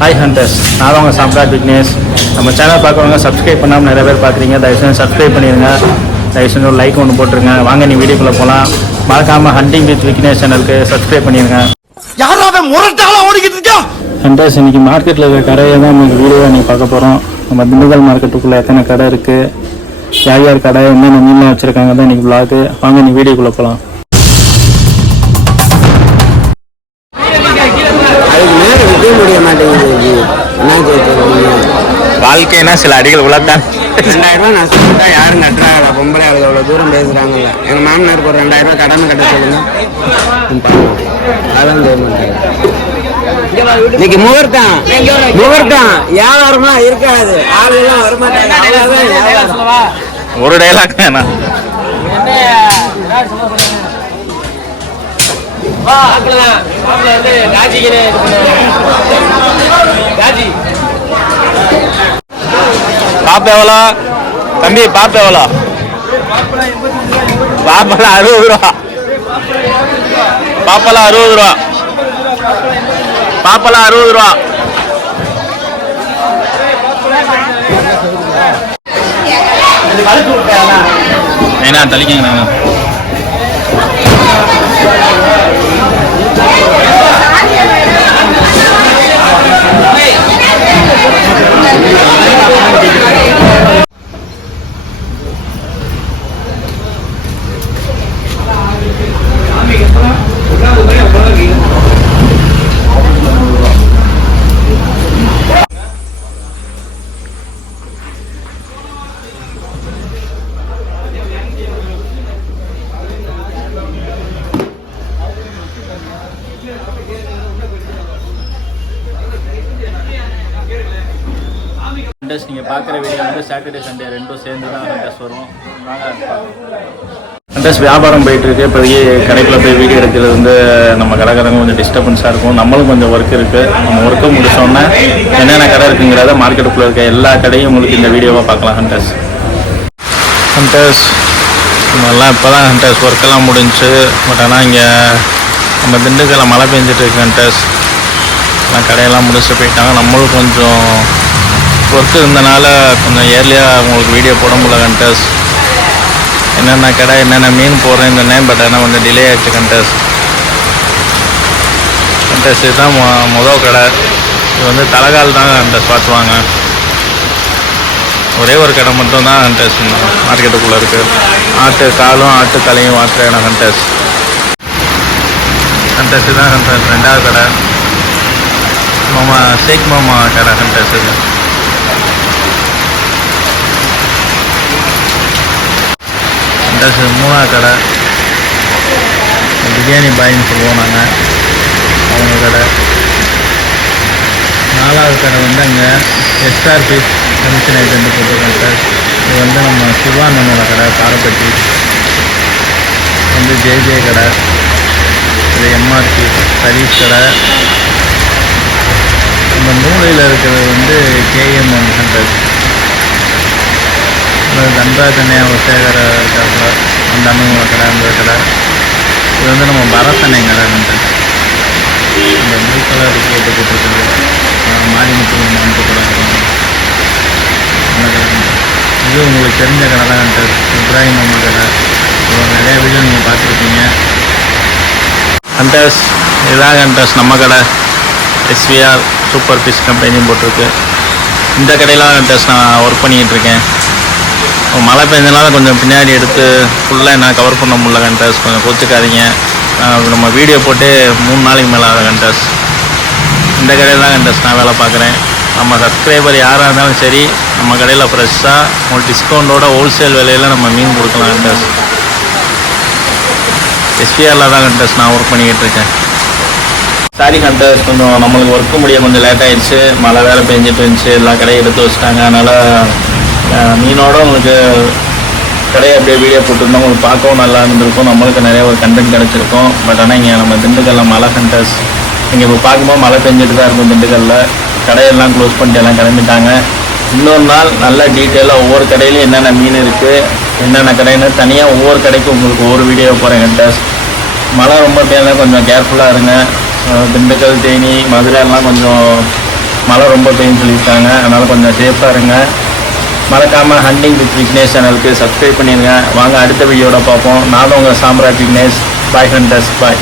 Hi hunters நான் உங்கள் சாம்ராட் விக்னேஷ். நம்ம சேனல் பார்க்குறவங்க சப்ஸ்கிரைப் பண்ணாமல் நிறைய பேர் பார்க்குறீங்க. தயவுசெய்து சப்ஸ்கிரைப் பண்ணிடுங்க தயவுசெய்து ஒரு லைக் ஒன்று போட்டுருங்க. வாங்க நீ வீடியோக்குள்ளே போகலாம் மறக்காமல் ஹண்டிங் வித் விக்னேஷ் சேனலுக்கு சப்ஸ்கிரைப் பண்ணிடுங்க யாரும் அவன் முரட்டாளா ஓடிக்கிட்டு இருக்கா? ஹண்டர்ஸ் இன்னைக்கு மார்க்கெட்டில் இருக்கிற கடையை தான் இன்னைக்கு வீடியோ நீ பார்க்க போகிறோம் நம்ம திண்டுக்கல் மார்க்கெட்டுக்குள்ளே எத்தனை கடை இருக்குது யார் யார் கடை என்னென்ன மீன்லாம் வச்சுருக்காங்க தான் இன்னைக்கு vlog. வாங்க நீ வீடியோக்குள்ளே போகலாம் வாழ்க்கைனா சில அடிகள் உள்ளதான் ரெண்டாயிரம் ரூபாய் நான் சொல்லிட்டா யாரும் கட்டுறாங்களா பொம்பளை ஆளுங்க அவ்வளோ தூரம் பேசுகிறாங்கல்ல எங்கள் மாமனாருக்கு ஒரு ரெண்டாயிரம் ரூபாய் கடன் கட்ட சொல்லுங்க. அதான் செய்ய மாட்டாங்க இன்னைக்கு முகூர்த்தம். முகூர்த்தம். வியாபாரமா இருக்காது. ஆளுலாம் வரமாட்டாங்க. ஒரு டைலாக் வேணாம். பாப்ப எவ்வளோ தம்பி பாப்ப எவ்வளோ பாப்பெல்லாம் அறுபது ரூபா. பாப்பெல்லாம் அறுபது ரூபா. பாப்பெல்லாம் அறுபது ரூபா. ஏன்னா தலிக்கங்க ஹண்டர்ஸ் நீங்கள் பார்க்குற வீடியோ வந்து சாட்டர்டே சண்டே ரெண்டும் சேர்ந்து தான் ஹண்டர்ஸ் வரும். ஹண்டர்ஸ் வியாபாரம் போயிட்டு இருக்கு இப்போதைக்கு கடைக்குள்ள போய் வீடியோ எடுக்கிறது வந்து நம்ம கடைக்காரங்க கொஞ்சம் டிஸ்டர்பன்ஸாக இருக்கும். நம்மளும் கொஞ்சம் ஒர்க் இருக்குது நம்ம ஒர்க்கை முடிச்சோன்னே என்னென்ன கடை இருக்குங்கிறத மார்க்கெட்டுக்குள்ளே இருக்க எல்லா கடையும் உங்களுக்கு இந்த வீடியோவாக பார்க்கலாம் ஹண்டர்ஸ் ஹண்டர்ஸ் நம்மலாம் இப்போ தான் ஹண்டர்ஸ் ஒர்க்கெல்லாம் முடிஞ்சு பட் ஆனால் இங்கே நம்ம திண்டுக்கல்ல மழை பெஞ்சிட்டு இருக்கு ஹண்டர்ஸ் எல்லாம் கடையெல்லாம் முடிச்சு போயிட்டாங்க. நம்மளும் கொஞ்சம் ஒர்க் இருந்தனால கொஞ்சம் இயர்லியாக உங்களுக்கு வீடியோ போட முடியல கண்டஸ் என்னென்ன கடை என்னென்ன மீன் போடுறேன்னு சொன்னேன் பட் ஆனால் கொஞ்சம் டிலே ஆகிடுச்சு கண்டஸ் கண்டஸ் இதுதான் மொ மொதல் கடை. இது வந்து தலைகால் தான் கண்டஸ் பார்த்துவாங்க. ஒரே ஒரு கடை மட்டும் தான் கண்டஸ் மார்க்கெட்டுக்குள்ளே இருக்குது ஆட்டு காலும் ஆட்டு தலையும் வாட்டுற இடம் கண்டஸ் கண்டஸ் தான் கண்டஸ் ரெண்டாவது கடை. மாமா ஷேக் மாமா கடை கண்டஸ் இது. கண்டஸ் மூணாவது கடை. பிரியாணி பாயின்னு சொல்லுவோம் நாங்கள் அவங்க கடை. நாலாவது கடை வந்து அங்கே எஸ்ஆர் பீஸ் கமிஷன் ஏஜென்ட் போட்டிருக்கோம் சார். இது வந்து நம்ம சிவானந்தோட கடை காரப்பட்டி வந்து ஜேஜே கடை. இது எம்ஆர்பி சதீஷ் கடை. இந்த மூலையில் இருக்கிறது வந்து கேஎம் சென்டர் தன்ராஜனையா சேகர இருக்காப்புல அந்த அண்ணங்களோட கடை அந்த கடை இது வந்து நம்ம பரத்தனை கடை சென்டர் இந்த ப்ளூ கலர் போட்டு போட்டுருக்குது. மாரிமுத்து அனுப்ப கடை இது உங்களுக்கு தெரிஞ்ச கடை தான் இப்ராஹிம் அம்மா கடை நிறையா வீடியோ நீங்கள் பார்த்துருப்பீங்க. ஹண்டர்ஸ் இதாக ஹண்டர்ஸ் நம்ம கடை. எஸ்விஆர் சூப்பர் ஃபிஷ் கம்பெனியும் போட்டிருக்கு. இந்த கடையிலாம் ஹண்டர்ஸ் நான் ஒர்க் பண்ணிக்கிட்டு இருக்கேன். மழை பெஞ்சனால கொஞ்சம் பின்னாடி எடுத்து ஃபுல்லாக என்ன கவர் பண்ண முடியல கண்டஸ் கொஞ்சம் கோச்சிக்காதீங்க. நம்ம வீடியோ போட்டு மூணு நாளைக்கு மேலே ஆகிற கண்டஸ் இந்த கடையில் தான் கண்டஸ் நான் வேலை பார்க்குறேன். நம்ம சப்ஸ்கிரைபர் யாராக இருந்தாலும் சரி நம்ம கடையில் ஃப்ரெஷ்ஷாக ஒரு டிஸ்கவுண்ட்டோட ஹோல்சேல் விலையில் நம்ம மீன் கொடுக்கலாம் கண்டஸ் எஸ்பிஆரில் தான் கண்டஸ் நான் ஒர்க் பண்ணிக்கிட்டு இருக்கேன். சாரி ஹண்டர்ஸ் கொஞ்சம் நம்மளுக்கு ஒர்க்கு முடிய கொஞ்சம் லேட் மழை வேறு பெஞ்சிட்டு இருந்துச்சு. எல்லா கடையும் எடுத்து வச்சுட்டாங்க. அதனால் மீனோட உங்களுக்கு கடையை அப்படியே வீடியோ போட்டிருந்தோம். உங்களுக்கு பார்க்கவும் நல்லா இருந்திருக்கும். நம்மளுக்கு நிறைய ஒரு கண்டென்ட் கிடச்சிருக்கும். பட் ஆனால் இங்கே நம்ம திண்டுக்கல்ல மழை ஹண்டர்ஸ் இங்கே இப்போ பார்க்கும்போது மழை பெஞ்சிட்டு தான் இருக்கும் திண்டுக்கல்ல. கடையெல்லாம் க்ளோஸ் பண்ணிட்டு எல்லாம் கிளம்பிட்டாங்க. இன்னொரு நாள் நல்ல டீட்டெயிலாக ஒவ்வொரு கடையிலையும் என்னென்ன மீன் இருக்குது என்னென்ன கடைன்னு தனியாக ஒவ்வொரு கடைக்கும் உங்களுக்கு ஒவ்வொரு வீடியோ போகிறேன் ஹண்டர்ஸ் மழை ரொம்ப பெய்யல கொஞ்சம் கேர்ஃபுல்லாக இருங்க. திண்டுக்கல் தேனி மதுரை எல்லாம் கொஞ்சம் மழை ரொம்ப பெய்யும் சொல்லியிருக்காங்க. அதனால் கொஞ்சம் சேஃபாக இருங்க. மறக்காமல் ஹண்டிங் வித் விக்னேஷ் சேனலுக்கு சப்ஸ்கிரைப் பண்ணிடுங்க வாங்க அடுத்த வீடியோட பார்ப்போம். நான் உங்கள் Samraj Vignesh bye hunters bye